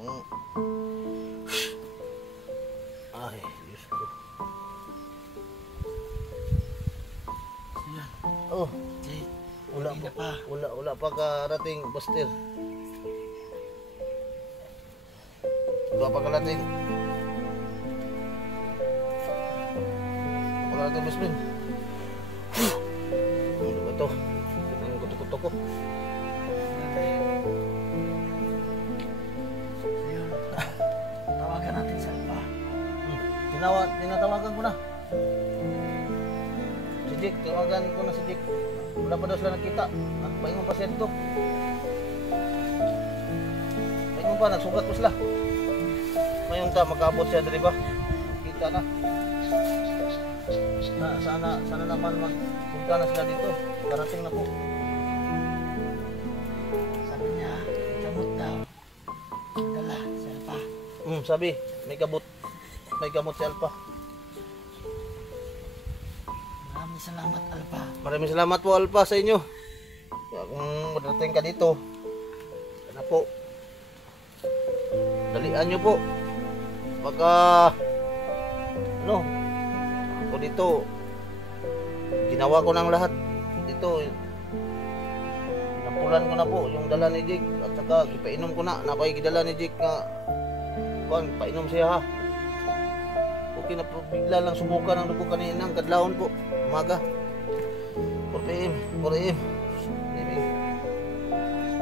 Ay, Diyos ko. Oh, wala pa karating, Buster. Wala pa karating. Best friend. Ano ba ito? Ang kutok-kutok ko. Tawagan natin si Alpha. Tinatawagan ko na. Si Dick, tawagan ko na si Dick. Wala pa daw sila nakita. Paingon pa siya dito. Paingon pa, nagsugat ko sila. Ngayon ta, magkaabot siya dito ba? Kita na. Sana naman magpunta na sila dito. Darating na po. Sabi niya, gamot daw. Dala si Alpha. Sabi, may gamot. May gamot si Alpha. Maraming salamat, Alpha. Maraming salamat po, Alpha, sa inyo. Kaya kung madating ka dito, sana po, dalian nyo po. Baka, ako dito, ginawa ko ng lahat. Dito, pinampulan ko na po yung dala ni Jake. At saka, ipainom ko na. Napakigidala ni Jake na, painom siya ha. Okay na po, bigla lang sumuka ng dugo kaninang kadlawon po. Umaga. 4 PM.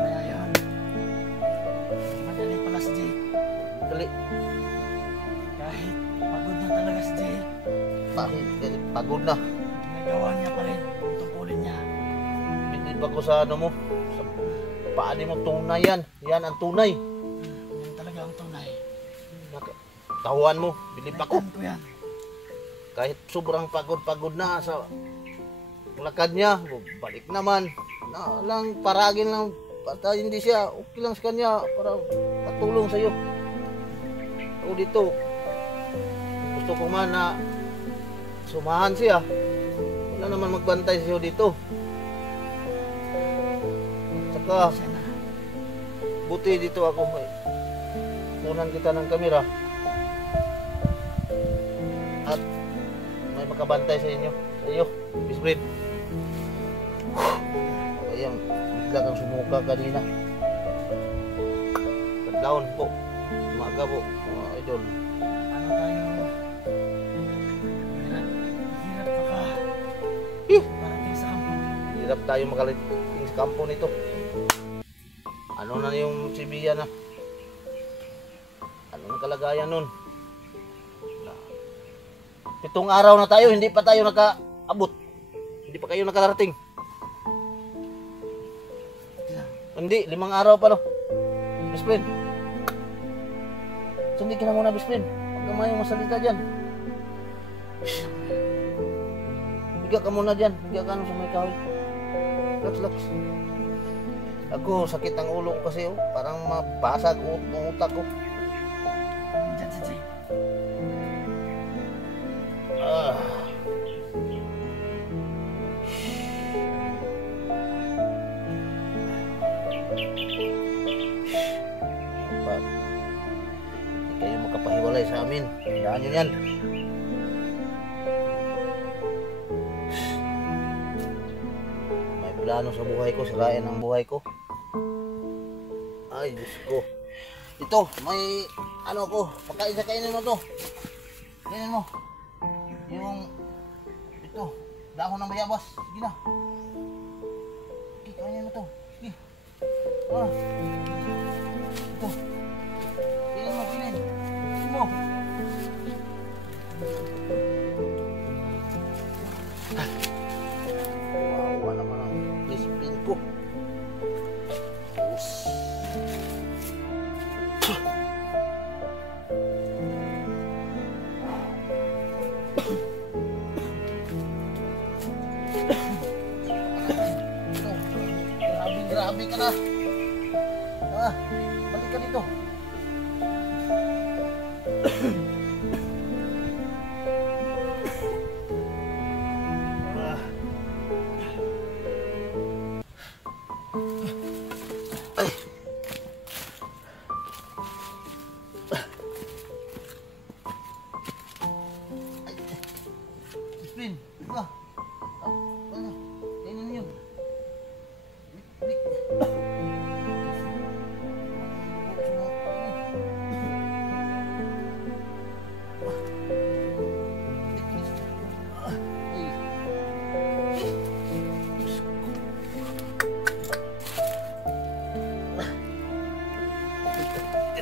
Kaya yun. Madali pala si Jake. Dali. Kahit pagod na talaga si Jake. Pagod na. Ginagawa niya pa rin ang tungkulin niya. Binib ako sa ano mo. Sa paani mo, tunay yan. Yan ang tunay. Yan talaga ang tunay. Tahuan mo, bilib ako. Ko yan. Kahit sobrang pagod na sa lakad niya, balik naman. Na lang, paragin lang. Basta hindi siya, okay lang sa kanya para patulong sa iyo. O dito, gusto ko man na sumahan siya. Wala naman magbantay siya dito. Saka, buti dito ako. Kunan kita ng kamera. At may makabantay sa inyo. Sa iyo, Miss Fred. Ayan, bigla kang sumuka kanina. Kadlaon po. Umaga po, mga idol. Ano tayo? Hirap pa ka. Parating sa kampo. Hirap tayo makaliting sa kampo nito. Ano na yung Sibiya na? Ano ang kalagayan nun? 7 araw na tayo, hindi pa tayo nakaabot. Hindi pa kayo nakarating. Hindi, 5 araw pa no. Best friend. Sundi ka na muna, best friend. Huwag ka mayong masalita dyan. Higa ka muna dyan. Higa ka sa may kahoy. Relax. Ako, sakit ang ulo ko kasi parang mabasag ang utak ko. Diyan si Jake. Hindi kayo makapahiwalay sa amin. Tandaan nyo yan. May plano sa buhay ko. Sirain ang buhay ko. Ay, Diyos ko. Ito, may ano ko. Kainin mo to. Kainin mo. Yung ito, dahon ng bayabas. Sige na. Okay, kainin mo to. Sige. Ito. Kainin mo. Wawa naman ang disiplin ko. Grabe ka na. Balik ka dito.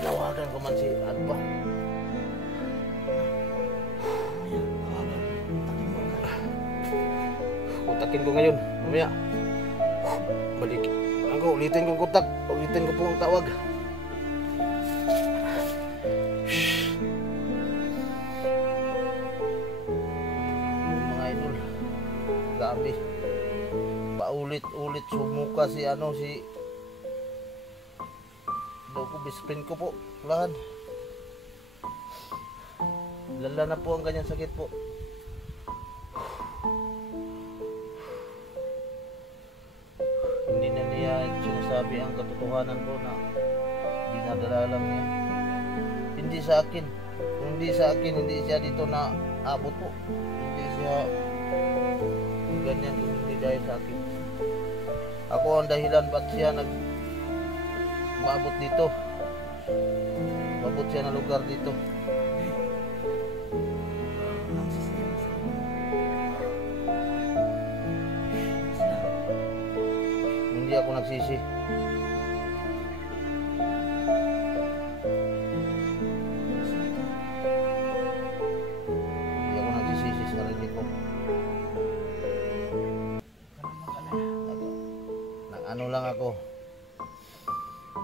Tawagan ko man si Alpa. Kontakin ko ngayon. Mamaya. Balik. Ako, ulitin kong kontak. Ulitin ko po ang tawag. Mga idol. Grabe. Paulit-ulit sumuka si Loko best friend ko po. Lahan. Lala na po ang kanyang sakit po. Hindi na niya sinasabi ang katotohanan po na dinadala lang niya. Hindi sa akin. Hindi sa akin, hindi siya dito na abot po. Hindi siya ganyan, hindi dahil sa akin. Ako ang dahilan ba't siya maabot dito. Maabot siya na lugar dito. Hindi ako nagsisi. Hindi ako nagsisisi sa sarili ko. Ano lang ako.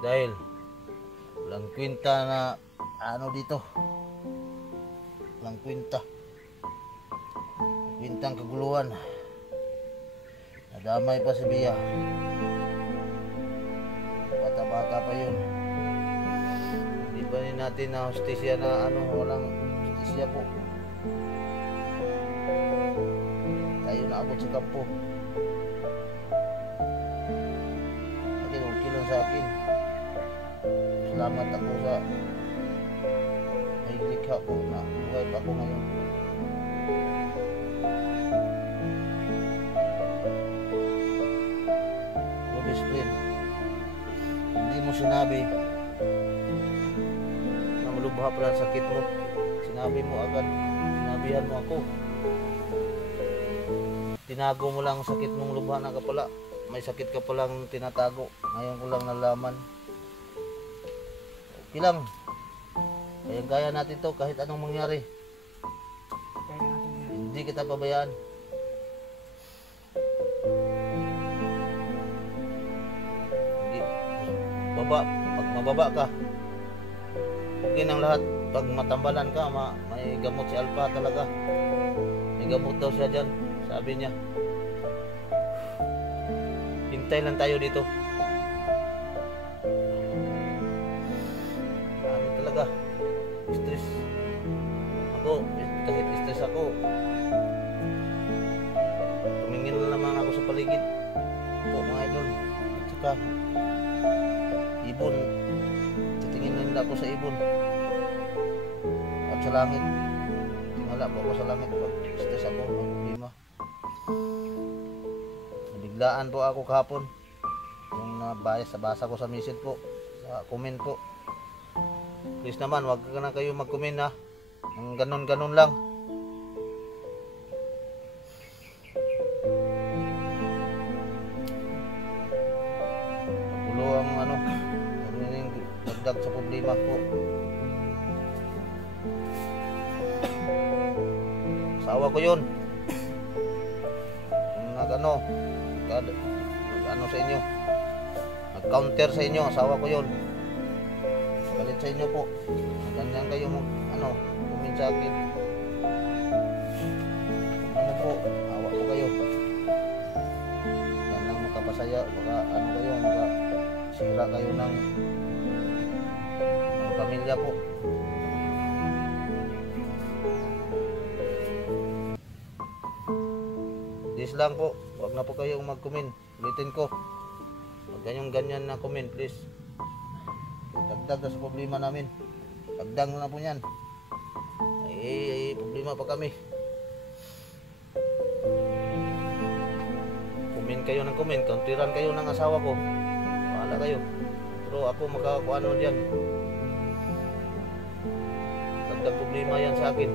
Dahil walang kwenta na dito. Walang kwenta. Kwentang kaguluhan. Nadamay pa si Bia. Bata-bata pa yun. Hindi pa rin natin na hustisya na walang hustisya po. Tayo na abot sa kampo. Okay lang sa akin. Salamat ako sa may likha po na buhay pa ako ngayon. Best friend, hindi mo sinabi na malubha pala ang sakit mo. Sinabi mo agad. Sinabihan mo ako. Tinago mo lang ang sakit mong lubha na ka pala. May sakit ka palang tinatago. Ngayon ko lang nalaman. Okay lang. Kaya natin to kahit anong mangyari. Hindi kita pabayaan. Hindi. Pag mababa ka, okay nang lahat. Pag matambalan ka, may gamot si Alpha talaga. May gamot daw siya dyan. Sabi niya. Hintay lang tayo dito. Dami talaga. Stress. Ako, kahit stress ako, tumingin na naman ako sa paligid. Po mga idol. At saka, ibon. Titingin na nila ako sa ibon. At sa langit. Tingala po ako sa langit. Pag stress ako, may problema. Biglaan po ako kahapon. Yung nabasa ko sa message po, sa comment po. Please naman, wag ka na kayo mag-comment ha. Ang ganon-ganon lang. Gulo ang yung dagdag sa problema po. Asawa ko yun. Nag sa inyo, nag-counter sa inyo, asawa ko yun. Galit sa inyo po. Ganyan kayo comment sa akin. Po, awa po kayo. Yan lang makapasaya, baka kayo, makasira kayo ng pamilya po. This lang po. Huwag na po kayong mag-comment. Ulitin ko. Huwag ganyan na comment, please. Dagdag na sa problema namin. Dagdag na po yan. Ay, problema pa kami. Comment kayo ng comment. Counteran kayo ng asawa ko. Bahala kayo. Pero ako makakuano dyan. Dagdag problema yan sa akin.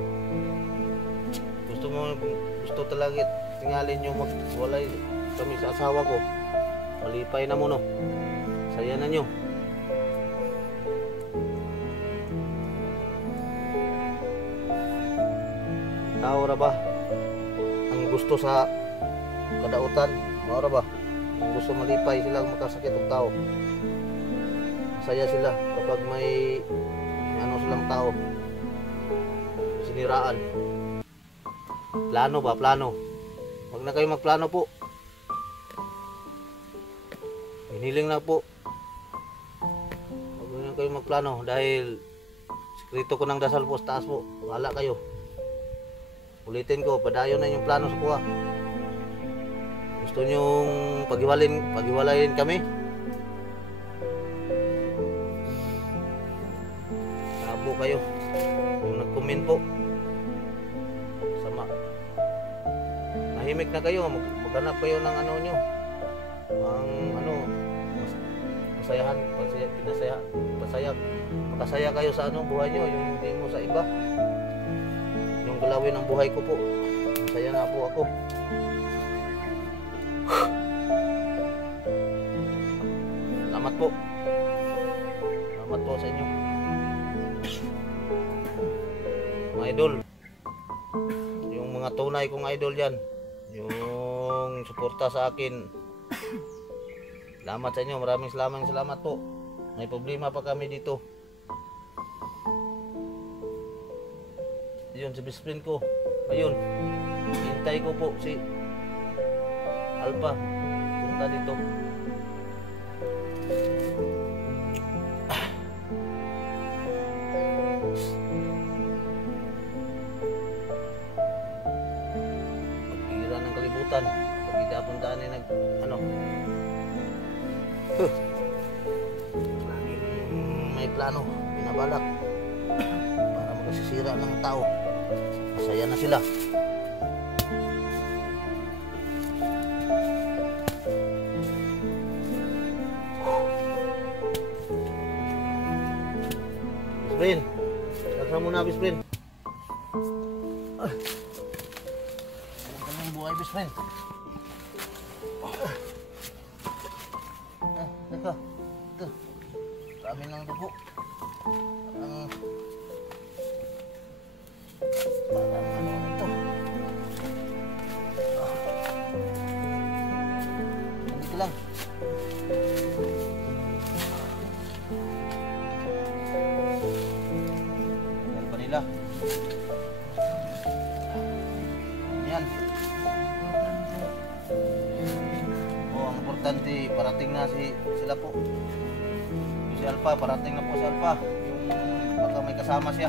Gusto talaga tingalin nyo magwalay kami sa asawa ko. Malipay na mo no. Saya na nyo. tao ra ba ang gusto sa kadautan, mao ra ba ang gusto malipay sila makasakit og tao. Masaya sila kapag may ano silang tao siniraan. Plano ba, plano? Huwag na kayo magplano po. Hiniling na po, huwag na kayo magplano dahil sekreto ko ng dasal po sa taas po. Bahala kayo. Ulitin ko, padayon na yung plano sa kuha. Gusto nyong paghiwalayin kami? Tabo kayo. Kung nag-comment po, sama. Mahimik na kayo, maghanap kayo ng ano nyo. Ang ano, masayahan, makasaya kayo sa ano, buhay nyo, yung hindi mo sa iba. Yung galawin ng buhay ko po, masaya na po ako. Salamat po. Salamat po sa inyo. Mga idol. Yung mga tunay kong idol yan. Yung suporta sa akin. Salamat sa inyo. Maraming salamat po. May problema pa kami dito. Yun, si best friend ko. Ayun. Hintay ko po si Alpha. Punta dito. Pag-ira ng kalibutan. Pag-idapuntaan ay ano. Laging may plano. Binabalak. Para makasisira ng tao. Masaya na sila. Bisprin, laksa muna Bisprin. Ano yung buhay Bisprin? Teka, ito. Dami ng dugo. Parang ano ito. Dito lang. Nila. Yan. Oh, ang importante parating na sila po. Si Alpha, parating na po si Alpha. Yung baka may kasama siya.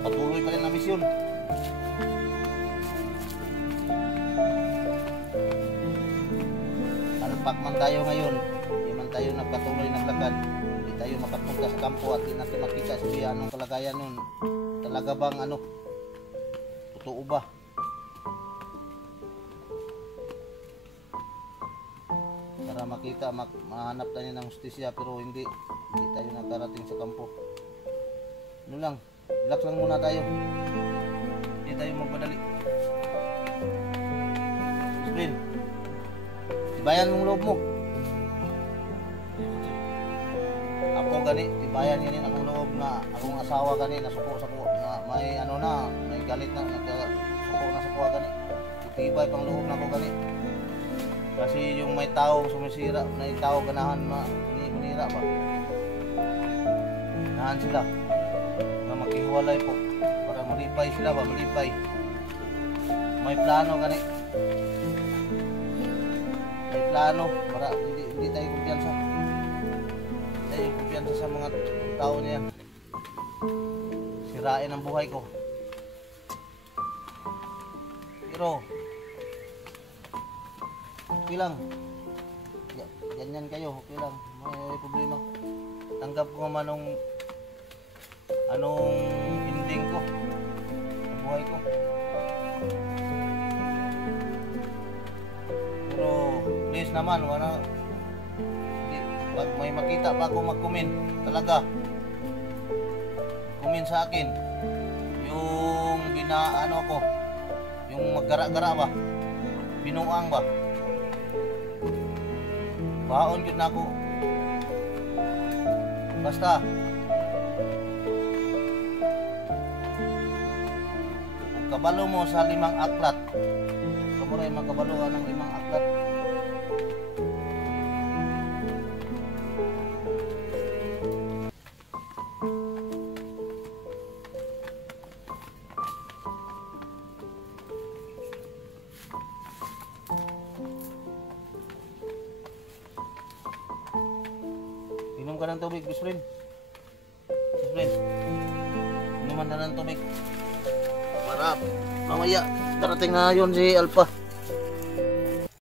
Patuloy pa rin ang misyon. Alpak man tayo ngayon. Hindi man tayo nagpatuloy naglakad. Tayo makapunta sa kampo at hindi natin makita siya anong kalagayan nun. Talaga bang ano, totoo ba? Para makita, mahanap tayo ng justisya pero hindi tayo nakarating sa kampo. Ano lang, relax lang muna tayo. Hindi tayo magpadali. Sprin, tibayan mong loob mo. Ako gani, tibayan gani akong loob na akong asawa gani nasuko sa kuha na may ano na, may galit na nagsuko na sa kuha gani. Tibay pang loob na ako gani. Kasi yung may tao sumisira, may tao ganahan manira ba. Ganahan sila na maghiwalay po para malipay sila ba, malipay. May plano gani. May plano para hindi tayo kumpiyansa. Yung kumpiyansa sa mga tao niya, sirain ang buhay ko. Pero okay lang, ganyan kayo, okay lang, may problema. Tanggap ko naman anong ending ko sa buhay ko. Pero please naman, pag may makita pa ako mag-comment, talaga comment sa akin yung ano ko, yung maggara-gara ba, binuang ba, baon yun na ako. Basta kabalo mo sa 5 aklat. Kamu rin magkabaluan ng 5 aklat. Inom ka ng tubig, best friend. Best friend. Inuman na ng tubig. Para mamaya darating na yun si Alpha.